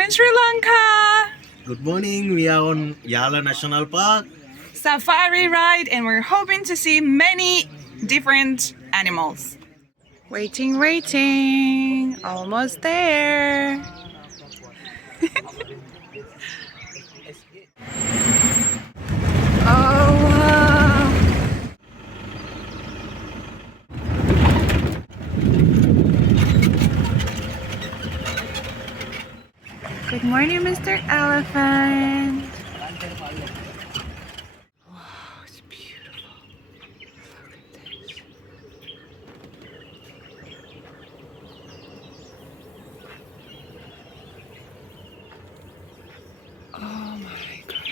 I'm in Sri Lanka. Good morning, we are on Yala National Park. Safari ride, and we're hoping to see many different animals. Waiting, almost there. Oh wow. Good morning, Mr. Elephant. Wow, it's beautiful. Look at this. Oh my goodness.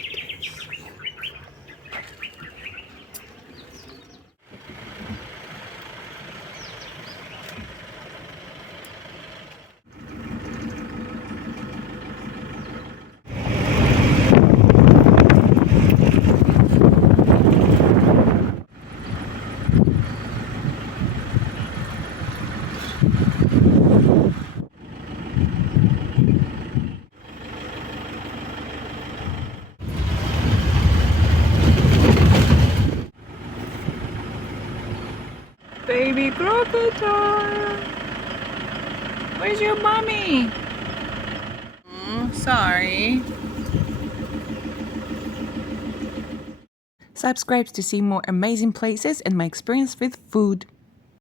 Baby crocodile. Where's your mommy? Sorry. Subscribe to see more amazing places and my experience with food.